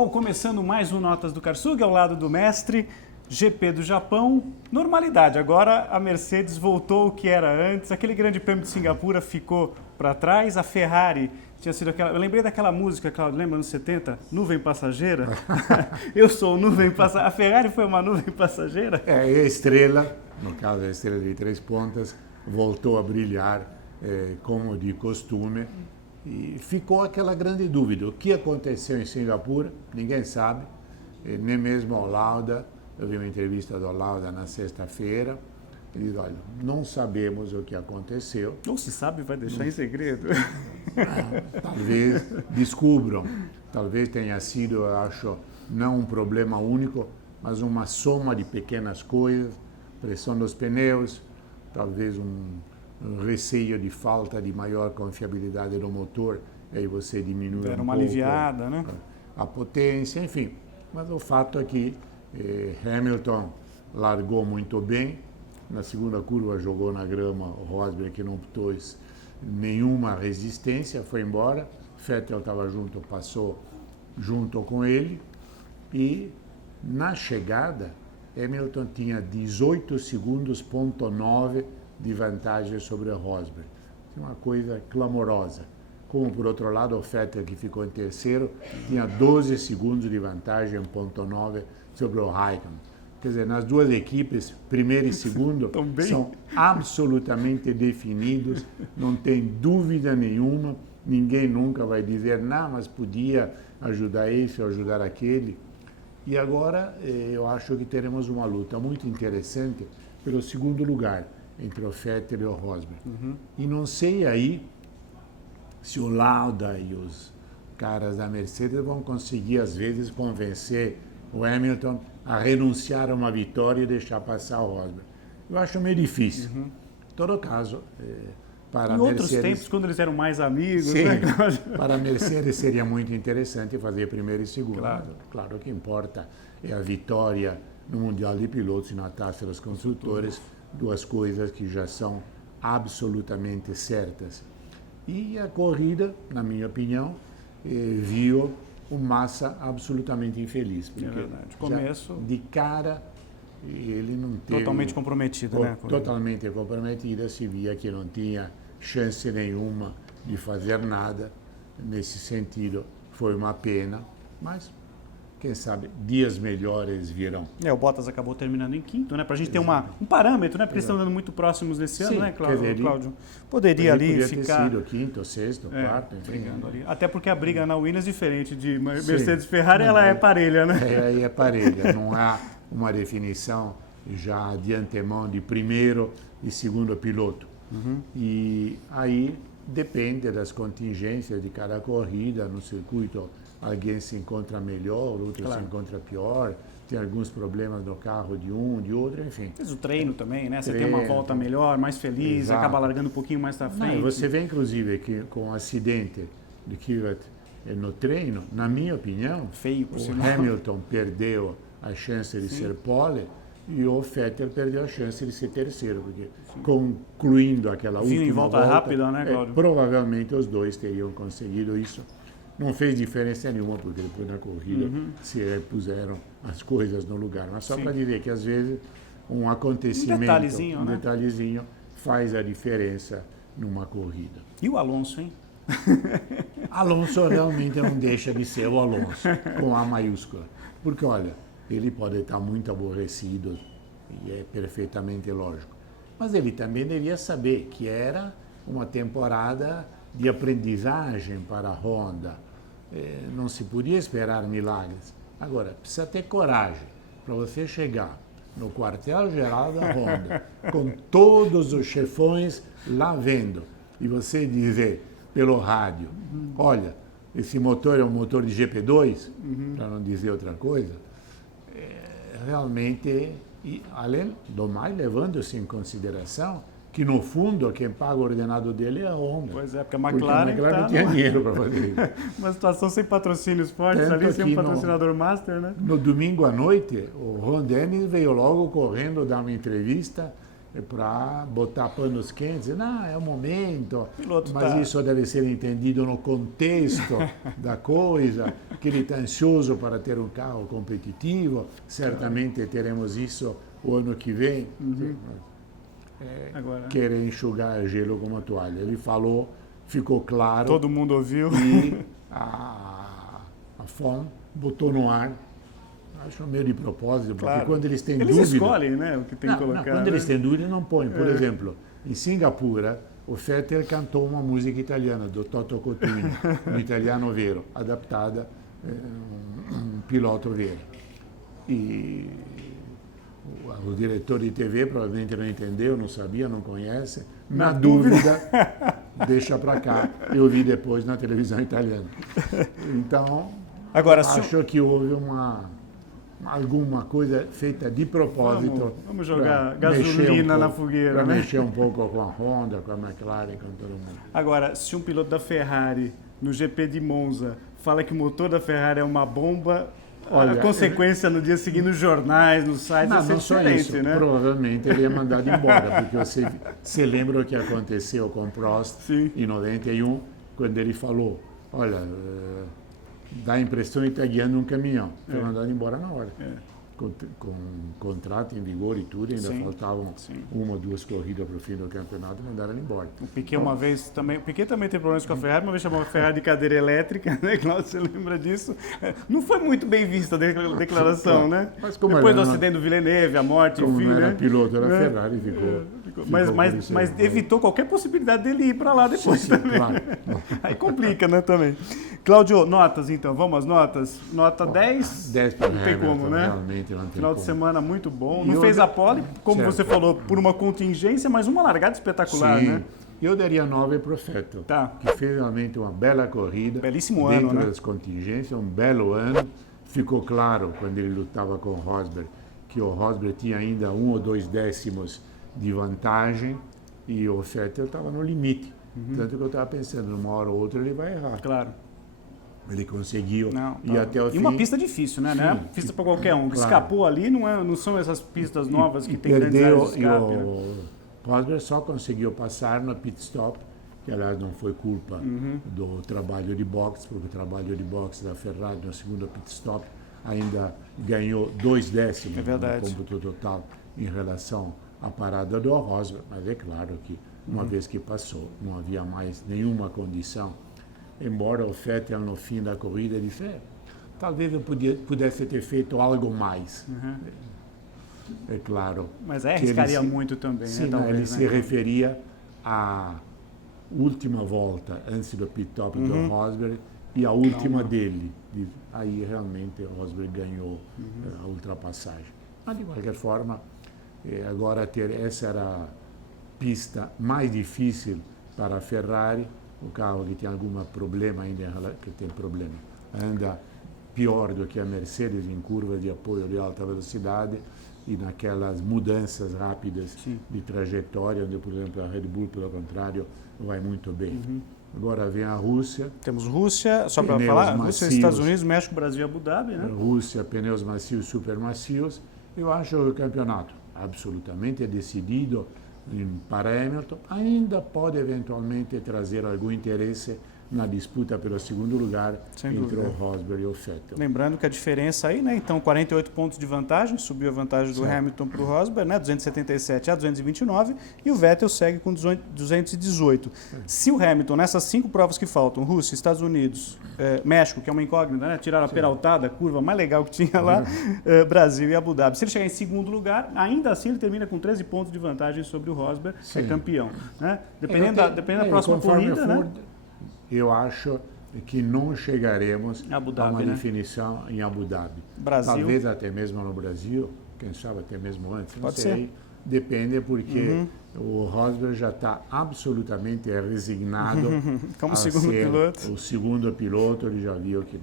Bom, começando mais um Notas do Karsug, ao lado do mestre, GP do Japão, normalidade. Agora a Mercedes voltou ao que era antes, aquele grande prêmio de Singapura ficou para trás, a Ferrari tinha sido aquela... Eu lembrei daquela música, Claudio, lembra, anos 70? Nuvem passageira? Eu sou nuvem passageira. A Ferrari foi uma nuvem passageira? E a estrela, no caso a estrela de 3 pontas, voltou a brilhar como de costume. E ficou aquela grande dúvida, o que aconteceu em Singapura, ninguém sabe, nem mesmo o Lauda. Eu vi uma entrevista do Lauda na sexta-feira, ele diz, olha, não sabemos o que aconteceu. Ou se sabe, vai deixar em segredo. Talvez descubram, talvez tenha sido, eu acho, não um problema único, mas uma soma de pequenas coisas, pressão dos pneus, talvez um receio de falta de maior confiabilidade do motor, aí você diminui Era um uma pouco aliviada, né? a potência, enfim. Mas o fato é que Hamilton largou muito bem, na segunda curva jogou na grama, o Rosberg que não pôs nenhuma resistência, foi embora, Vettel estava junto, passou junto com ele, e na chegada Hamilton tinha 18 segundos, ponto 9 de vantagem sobre o Rosberg. Uma coisa clamorosa. Como, por outro lado, o Vettel, que ficou em terceiro, tinha 12 segundos de vantagem, ponto 9, sobre o Raikkonen. Quer dizer, nas duas equipes, primeiro e segundo, são absolutamente definidos, não tem dúvida nenhuma, ninguém nunca vai dizer, não, mas podia ajudar esse ou ajudar aquele. E agora, eu acho que teremos uma luta muito interessante pelo segundo lugar, entre o Vettel e o Rosberg. E não sei aí se o Lauda e os caras da Mercedes vão conseguir, às vezes, convencer o Hamilton a renunciar a uma vitória e deixar passar o Rosberg. Eu acho meio difícil. Em todo caso, para a Mercedes... Em outros tempos, quando eles eram mais amigos... Sim, né? Para a Mercedes seria muito interessante fazer primeiro e segundo. Claro. Claro, o que importa é a vitória no Mundial de Pilotos e na Taça dos Construtores, duas coisas que já são absolutamente certas. E a corrida, na minha opinião, viu o Massa absolutamente infeliz. Porque verdade. Começo... de cara, ele não teve... Totalmente comprometido, né? Totalmente comprometida, se via que não tinha chance nenhuma de fazer nada. Nesse sentido, foi uma pena, mas... quem sabe, dias melhores virão. O Bottas acabou terminando em quinto, né? Para a gente ter um parâmetro, né? Porque eles estão andando muito próximos nesse ano, né, Cláudio? Poderia ali ficar... ter sido quinto, sexto, quarto, enfim. Brigando ali. Até porque a briga na Williams, diferente de Mercedes e Ferrari, ela é parelha, né? Aí é parelha, não há uma definição já de antemão de primeiro e segundo piloto. E aí depende das contingências de cada corrida no circuito. Alguém se encontra melhor, outro se encontra pior, tem alguns problemas no carro de um, de outro, enfim. Mas o treino também, né? Você tem uma volta melhor, mais feliz, Exato. acaba largando um pouquinho mais à frente. Não, você vê, inclusive, que com o acidente de Kvyat no treino, na minha opinião, feio por o sinal. Hamilton perdeu a chance de ser pole e o Vettel perdeu a chance de ser terceiro, porque concluindo aquela última em volta rápida, né, Cláudio? Provavelmente os dois teriam conseguido isso. Não fez diferença nenhuma, porque depois na corrida se puseram as coisas no lugar. Mas só para dizer que, às vezes, um acontecimento, um detalhezinho faz a diferença numa corrida. E o Alonso, hein? Alonso realmente não deixa de ser o Alonso, com A maiúscula. Porque, olha, ele pode estar muito aborrecido, e é perfeitamente lógico. Mas ele também devia saber que era uma temporada de aprendizagem para a Honda. Não se podia esperar milagres. Agora, precisa ter coragem para você chegar no quartel-geral da Honda, com todos os chefões lá vendo, e você dizer pelo rádio, olha, esse motor é um motor de GP2, para não dizer outra coisa, realmente, e além do mais, levando-se em consideração que, no fundo, quem paga o ordenado dele é a Honda. Pois é, porque a McLaren não tinha dinheiro para fazer isso. Uma situação sem patrocínios fortes, Tanto ali sem um patrocinador master, né? No domingo à noite, o Ron Dennis veio logo correndo dar uma entrevista para botar panos quentes. Não, é o momento, Piloto mas isso deve ser entendido no contexto da coisa, que ele está ansioso para ter um carro competitivo, certamente teremos isso o ano que vem. Agora, Querer enxugar gelo com uma toalha. Ele falou, ficou claro. todo mundo ouviu. E a FOM botou no ar, acho meio de propósito, porque Claro. quando eles têm Eles dúvida... escolhem, né, o que tem que colocar. quando né? eles têm dúvida, não põem. Por exemplo, em Singapura, o Vettel cantou uma música italiana, do Toto Cutugno, um italiano vero, adaptada um piloto vero. E o diretor de TV provavelmente não entendeu, não sabia, não conhece. Na dúvida, deixa para cá. Eu vi depois na televisão italiana. Então, Agora, acho que houve alguma coisa feita de propósito. Vamos jogar pra mexer gasolina na pouco, fogueira, pra né? mexer um pouco com a Honda, com a McLaren, com todo mundo. Agora, se um piloto da Ferrari no GP de Monza fala que o motor da Ferrari é uma bomba, Olha, a consequência no dia seguinte nos jornais, nos sites, vai ser Não só diferente, isso, né? provavelmente ele é mandado embora, porque você lembra o que aconteceu com o Prost Sim. em 91, quando ele falou, olha, dá a impressão que está guiando um caminhão. Foi mandado embora na hora. Com contrato em vigor e tudo, ainda Sim. faltavam uma ou duas corridas para o fim do campeonato, mandaram ele embora. O Piquet uma vez também. O Piquet também teve problemas com a Ferrari, uma vez chamou a Ferrari de cadeira elétrica, né? Cláudio, você lembra disso? Não foi muito bem vista a declaração, né? Mas como Depois do era, acidente do Villeneuve, a morte, como enfim, não era né? piloto, era É. Ferrari, ficou Mas evitou qualquer possibilidade dele ir para lá depois também. claro. Aí complica, né, também. Cláudio, notas então, vamos às notas? Nota 10? 10 para Não tem como, né? Realmente não tem Final de como. semana muito bom. E Não eu- fez a pole, como Certo. você falou, por uma contingência, mas uma largada espetacular, Sim. né? Eu daria 9 para o Vettel, Tá. que fez realmente uma bela corrida. Belíssimo ano, dentro né? das contingências, um belo ano. Ficou claro, quando ele lutava com o Rosberg, que o Rosberg tinha ainda 1 ou 2 décimos de vantagem e o Vettel estava no limite. Tanto que eu estava pensando, numa hora ou outra ele vai errar. Claro. Ele conseguiu Não, ir até o e fim. uma pista difícil, né? Sim. Não é pista para qualquer um. O que Claro. escapou ali não são essas pistas novas que E tem grandes áreas de perdeu, e escape. né? o Rosberg só conseguiu passar no pit stop, que aliás não foi culpa do trabalho de boxe, porque o trabalho de boxe da Ferrari no segundo pit stop ainda ganhou 2 décimos É verdade. no cômputo total em relação à parada do Rosberg, mas é claro que uma vez que passou não havia mais nenhuma condição, embora o Vettel no fim da corrida disse, talvez eu pudesse ter feito algo mais. É claro. Mas aí que ele arriscaria se- muito também, Sim, né? não, Talvez, ele né? se referia à última volta antes do pit stop do Rosberg e a última dele. Aí realmente o Rosberg ganhou a ultrapassagem. Mas de qualquer forma, agora essa era a pista mais difícil para a Ferrari, o carro que tem algum problema ainda, que tem problema, anda pior do que a Mercedes em curvas de apoio de alta velocidade e naquelas mudanças rápidas de trajetória, onde, por exemplo, a Red Bull, pelo contrário, vai muito bem. Agora vem a Rússia, Temos Rússia, só para Pneus falar, Rússia, macios. Estados Unidos, México, Brasil e Abu Dhabi, né? Rússia, pneus macios, super macios. Eu acho que o campeonato absolutamente decidido para Hamilton. Ainda pode eventualmente trazer algum interesse na disputa pelo segundo lugar Sem entre dúvida. o Rosberg e o Vettel. Lembrando que a diferença aí, né? Então, 48 pontos de vantagem, subiu a vantagem do Certo. Hamilton para o Rosberg, né? 277 a 229, e o Vettel segue com 218. Se o Hamilton, nessas 5 provas que faltam, Rússia, Estados Unidos, México, que é uma incógnita, né? Tiraram a peraltada, a curva mais legal que tinha lá, Brasil e Abu Dhabi. Se ele chegar em segundo lugar, ainda assim ele termina com 13 pontos de vantagem sobre o Rosberg, que é Sim. campeão. Né? Dependendo da próxima conforme corrida, for, né? Eu acho que não chegaremos Abu a Dhabi, uma né? definição em Abu Dhabi. Brasil. Talvez até mesmo no Brasil, quem sabe até mesmo antes, não Pode sei. ser. Depende porque o Rosberg já está absolutamente resignado Como a segundo ser piloto. o segundo piloto, ele já viu que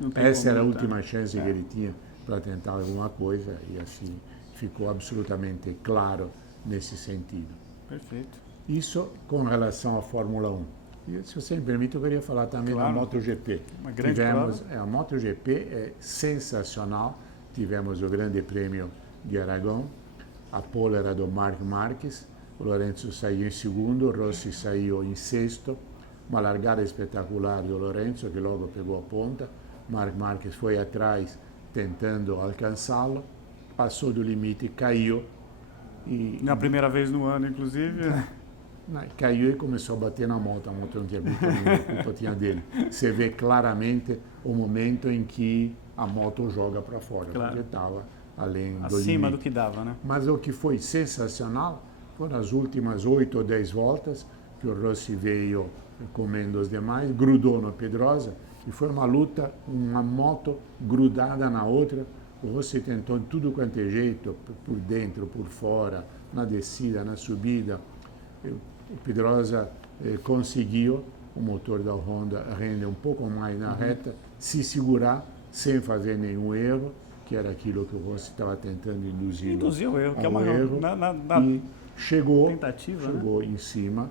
Não tem essa como era a lutar. última chance que ele tinha para tentar alguma coisa e assim ficou absolutamente claro nesse sentido. Perfeito. Isso com relação à Fórmula 1. E, se você me permite, eu queria falar também Claro. da MotoGP. Uma grande A MotoGP é sensacional. Tivemos o Grande Prêmio de Aragão. a pole era do Marc Marquez, o Lorenzo saiu em segundo, o Rossi saiu em sexto, uma largada espetacular do Lorenzo, que logo pegou a ponta, Marc Marquez foi atrás tentando alcançá-lo, passou do limite, caiu. Na primeira vez no ano, inclusive. Caiu e começou a bater na moto, a moto não tinha a culpa tinha dele. Você vê claramente o momento em que a moto joga para fora, porque estava além do limite. Acima do que dava, né? Mas o que foi sensacional foram as últimas 8 ou 10 voltas, que o Rossi veio comendo os demais, grudou no Pedrosa, e foi uma luta, uma moto grudada na outra. O Rossi tentou de tudo quanto é jeito, por dentro, por fora, na descida, na subida. O Pedrosa conseguiu, o motor da Honda rende um pouco mais na reta, se segurar sem fazer nenhum erro, que era aquilo que o Rossi estava tentando induzir. Induziu o erro, que é uma erro. E chegou em cima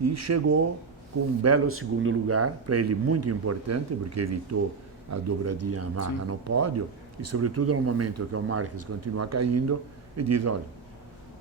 e chegou com um belo segundo lugar, para ele muito importante, porque evitou a dobradinha amarra no pódio, e sobretudo no momento que o Marquez continua caindo, ele diz, olha,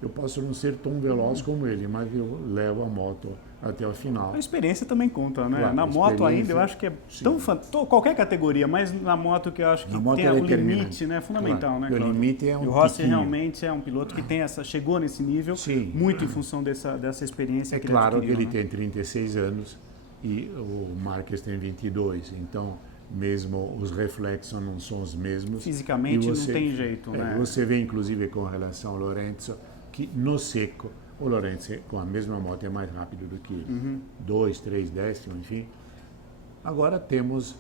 eu posso não ser tão veloz como ele, mas eu levo a moto até o final. A experiência também conta, né? Claro, na moto ainda eu acho que é tão qualquer categoria, mas na moto que eu acho que tem o limite, né? Fundamental, né? O limite é um e o Rossi tiquinho. Realmente é um piloto que tem chegou nesse nível, muito em função dessa experiência que ele claro adquiriu, que ele né? tem 36 anos e o Marquez tem 22, então mesmo os reflexos não são os mesmos. Fisicamente não tem jeito, né? Você vê inclusive com relação ao Lorenzo, que no seco, o Lorenzo com a mesma moto é mais rápido do que ele. 2, 3 décimos, enfim. Agora temos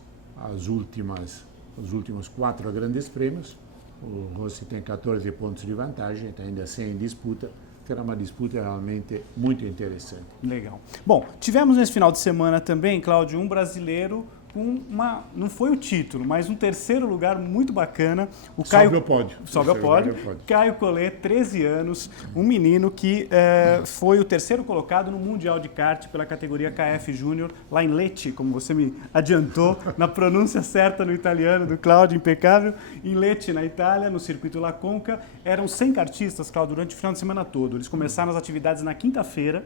os últimos 4 grandes prêmios. O Rossi tem 14 pontos de vantagem, está ainda sem disputa. Será uma disputa realmente muito interessante. Legal. Bom, tivemos nesse final de semana também, Cláudio, um brasileiro com não foi o título, mas um terceiro lugar muito bacana. Sobe ao pódio. Sobe ao pódio. Caio Collet, 13 anos, um menino que foi o terceiro colocado no Mundial de Kart pela categoria KF Júnior, lá em Lecce, como você me adiantou, na pronúncia certa no italiano do Cláudio, impecável, em Lecce, na Itália, no circuito La Conca. Eram 100 kartistas, Cláudio, durante o final de semana todo. Eles começaram as atividades na quinta-feira,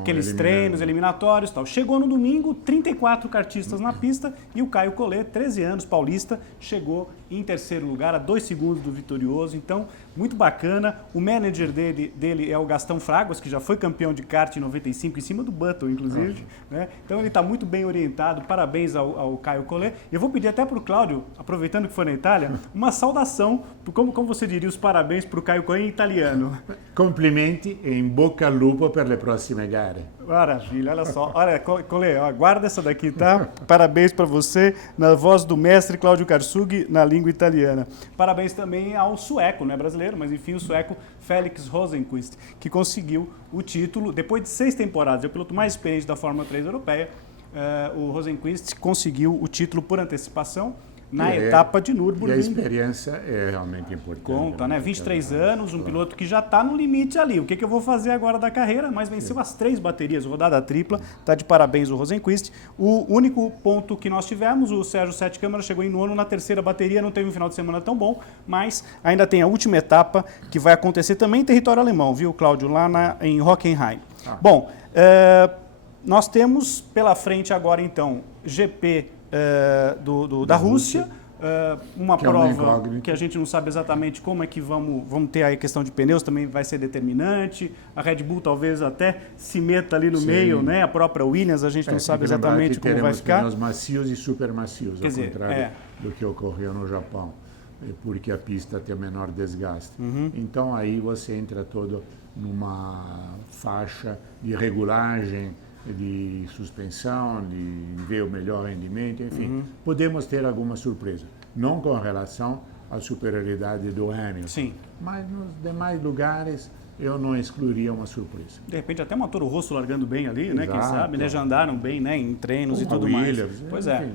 aqueles treinos eliminatórios e tal. Chegou no domingo, 34 kartistas na pista, e o Caio Collet, 13 anos, paulista, chegou em terceiro lugar, a 2 segundos do vitorioso. Então, muito bacana. O manager dele é o Gastão Fraguas, que já foi campeão de kart em 95, em cima do Button, inclusive. Né? Então, ele está muito bem orientado. Parabéns ao Caio Collet. Eu vou pedir até para o Cláudio, aproveitando que foi na Itália, uma saudação, como você diria os parabéns para o Caio Collet em italiano. Complimenti e in bocca al lupo per le prossime gare. Maravilha, olha só. Olha, Collet, guarda essa daqui, tá? Parabéns para você, na voz do mestre Cláudio Karsug, na língua italiana. Parabéns também ao sueco, não é brasileiro, mas enfim, o sueco Felix Rosenqvist, que conseguiu o título depois de 6 temporadas. É o piloto mais experiente da Fórmula 3 europeia. O Rosenqvist conseguiu o título por antecipação na etapa de Nürburgring. E a experiência é realmente importante. Conta, né? 23 anos, um piloto que já está no limite ali. O que eu vou fazer agora da carreira? Mas venceu as 3 baterias, rodada tripla. Tá de parabéns o Rosenqvist. O único ponto que nós tivemos, o Sérgio Sete Câmara chegou em nono na terceira bateria, não teve um final de semana tão bom, mas ainda tem a última etapa que vai acontecer também em território alemão, viu, Cláudio? Lá em Hockenheim. Bom, nós temos pela frente agora, então, GP da Rússia, uma prova que a gente não sabe exatamente como é que vamos ter aí a questão de pneus, também vai ser determinante. A Red Bull talvez até se meta ali no meio, né? A própria Williams, a gente não sabe exatamente como vai ficar. Pneus macios e super macios, ao contrário do que ocorreu no Japão, porque a pista tem o menor desgaste. Então aí você entra todo numa faixa de regulagem, de suspensão, de ver o melhor rendimento, enfim. Podemos ter alguma surpresa. Não com relação à superioridade do Hamilton, mas nos demais lugares eu não excluiria uma surpresa. De repente até uma Toro Rosso largando bem ali, né? Quem sabe, né? Já andaram bem, né? Em treinos e tudo mais. Pois é.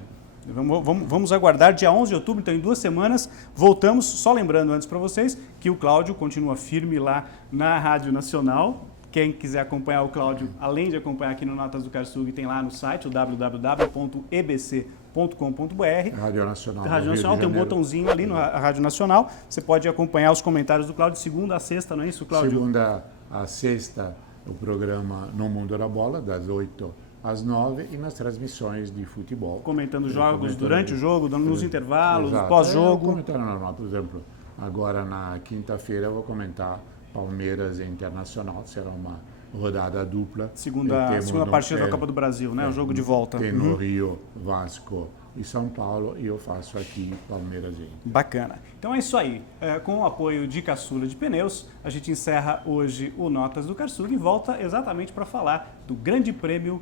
Vamos aguardar dia 11 de outubro, então em 2 semanas voltamos. Só lembrando antes para vocês que o Cláudio continua firme lá na Rádio Nacional. Quem quiser acompanhar o Cláudio, além de acompanhar aqui no Notas do Karsug, tem lá no site, o www.ebc.com.br. Rádio Nacional. Rádio do Rio Nacional de tem um Janeiro. botãozinho ali na Rádio Nacional. Você pode acompanhar os comentários do Cláudio de segunda a sexta, não é isso, Cláudio? Segunda a sexta, o programa No Mundo da Bola, das 8 às 9, e nas transmissões de futebol. Comentando jogos durante o jogo, nos intervalos, Exato. pós-jogo. Comentário normal, por exemplo, agora na quinta-feira eu vou comentar Palmeiras e Internacional, será uma rodada dupla. Segunda partida da Copa do Brasil, né? O jogo de volta. Tem no Rio, Vasco e São Paulo, e eu faço aqui Palmeiras e Inter. Bacana. Então é isso aí. Com o apoio de Caçula de Pneus, a gente encerra hoje o Notas do Karsug e volta exatamente para falar do Grande Prêmio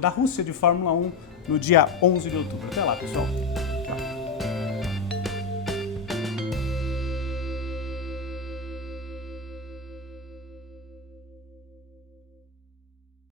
da Rússia de Fórmula 1 no dia 11 de outubro. Até lá, pessoal.